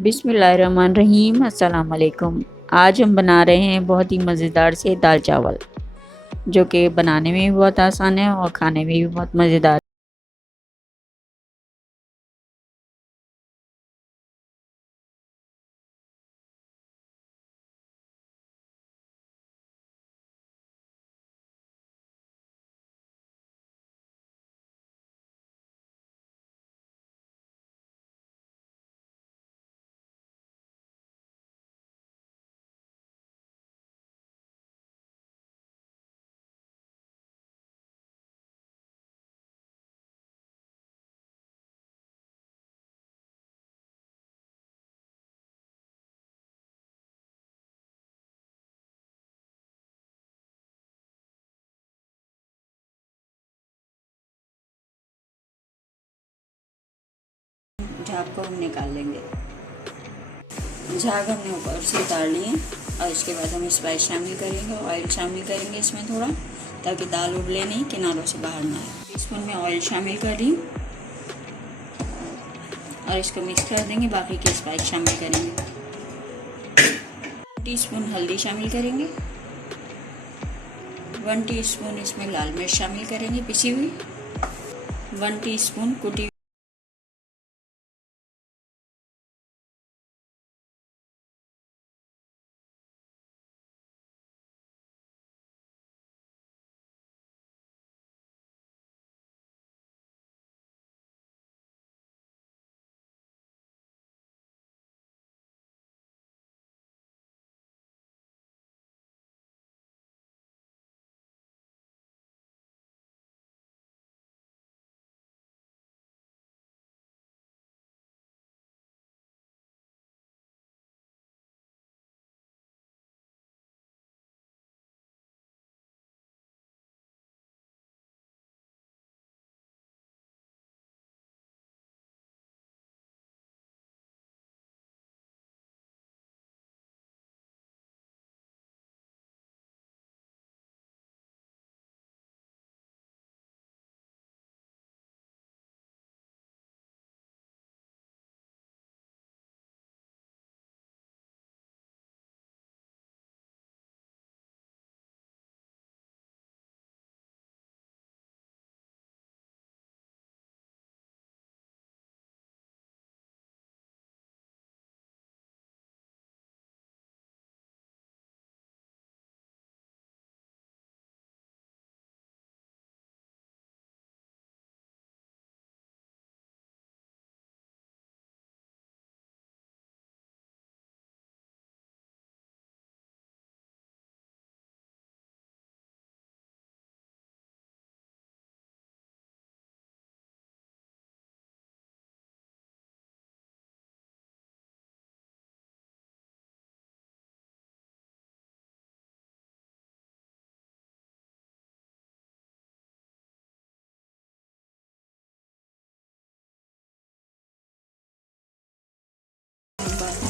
बिस्मिल्लाहिर्रहमानिर्रहीम। अस्सलाम वालेकुम। आज हम बना रहे हैं बहुत ही मज़ेदार से दाल चावल, जो कि बनाने में भी बहुत आसान है और खाने में भी बहुत मज़ेदार। झाग को हम निकाल लेंगे। झाग हमने ऊपर से उतार लिए और इसके बाद हम स्पाइस शामिल करेंगे, ऑयल शामिल करेंगे इसमें थोड़ा, ताकि दाल उबले नहीं, किनारों से बाहर ना आए। टीस्पून में ऑयल शामिल कर दी और इसको मिक्स कर देंगे। बाकी के स्पाइस शामिल करेंगे। टीस्पून हल्दी शामिल करेंगे। 1 टीस्पून इसमें लाल मिर्च शामिल करेंगे पिसी हुई। 1 टीस्पून कुटी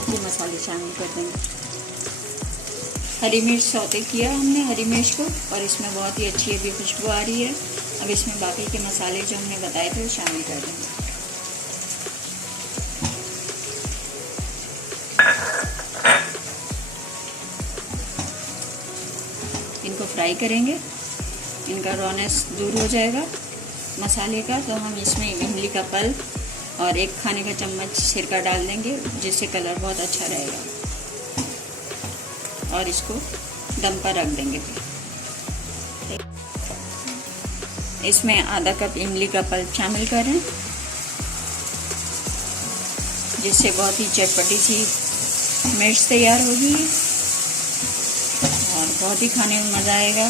के मसाले शामिल कर देंगे। हरी मिर्च सौते किया हमने हरी मिर्च को, और इसमें बहुत ही अच्छी अभी खुशबू आ रही है। अब इसमें बाकी के मसाले जो हमने बताए थे वो शामिल कर देंगे। इनको फ्राई करेंगे, इनका रॉनेस दूर हो जाएगा मसाले का। तो हम इसमें इमली का पल्प और 1 खाने का चम्मच सिरका डाल देंगे, जिससे कलर बहुत अच्छा रहेगा। और इसको दम पर रख देंगे। फिर इसमें आधा कप इमली का पल्प शामिल करें, जिससे बहुत ही चटपटी सी मिर्च तैयार होगी और बहुत ही खाने में मज़ा आएगा।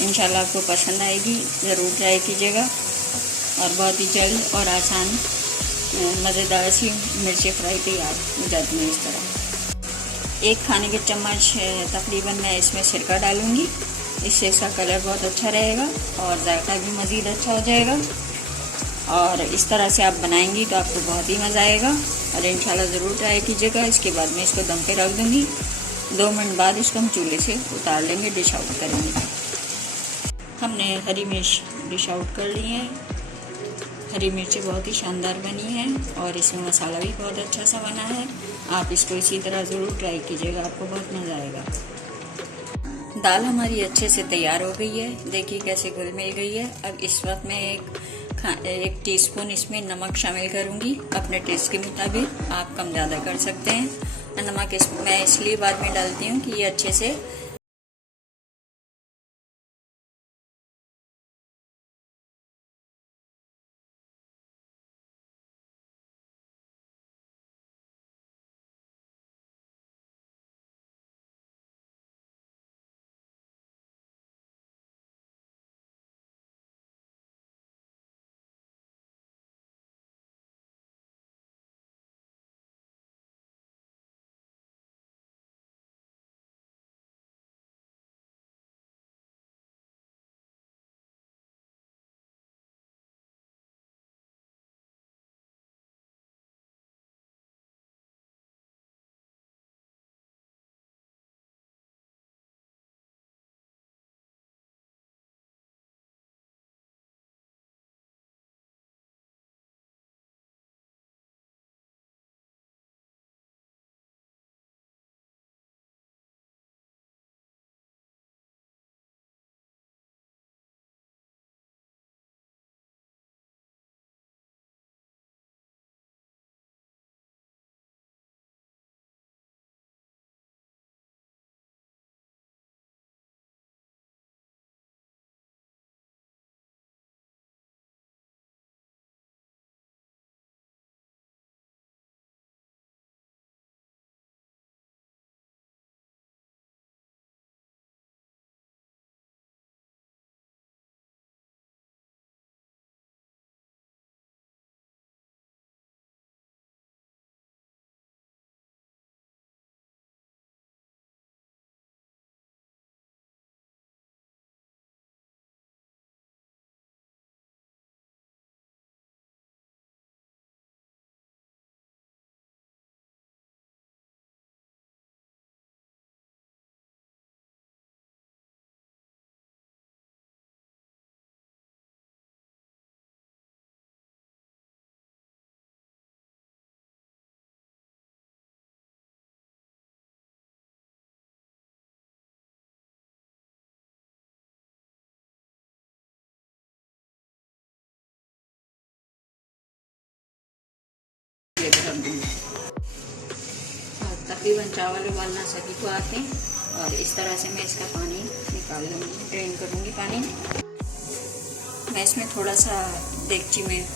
इंशाल्लाह आपको पसंद आएगी, ज़रूर ट्राई कीजिएगा। और बहुत ही जल्द और आसान मज़ेदार सी मिर्ची फ्राई तैयार हो जाती है इस तरह। 1 खाने के चम्मच तकरीबन मैं इसमें सिरका डालूँगी, इससे इसका कलर बहुत अच्छा रहेगा और जायका भी मज़ीद अच्छा हो जाएगा। और इस तरह से आप बनाएंगी तो आपको बहुत ही मज़ा आएगा और इंशाल्लाह ज़रूर ट्राई कीजिएगा। इसके बाद मैं इसको दम पे रख दूँगी। 2 मिनट बाद इसको हम चूल्हे से उतार लेंगे, डिश आउट करेंगे। हमने हरी मिर्च डिश आउट कर ली है। हरी मिर्ची बहुत ही शानदार बनी है और इसमें मसाला भी बहुत अच्छा सा बना है। आप इसको इसी तरह ज़रूर ट्राई कीजिएगा, आपको बहुत मज़ा आएगा। दाल हमारी अच्छे से तैयार हो गई है, देखिए कैसे घुल मिल गई है। अब इस वक्त मैं एक टीस्पून इसमें नमक शामिल करूंगी, अपने टेस्ट के मुताबिक। आप कम ज़्यादा कर सकते हैं। नमक मैं इसलिए बाद में डालती हूँ कि ये अच्छे से तकरीबन चावल उबालना सभी को आते हैं। और इस तरह से मैं इसका पानी निकाल लूँगी, ड्रेन करूँगी पानी। मैं इसमें थोड़ा सा देगची में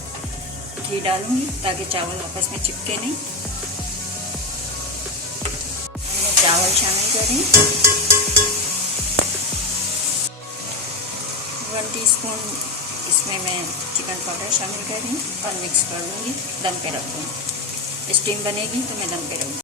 घी डालूँगी ताकि चावल आपस में चिपके नहीं। मैं चावल शामिल करें, 1 टीस्पून इसमें मैं चिकन पाउडर शामिल करूँ और मिक्स कर दूँगी। दम पे रख दूँ, स्टीम बनेगी तो मैं दम पे रखूँगी।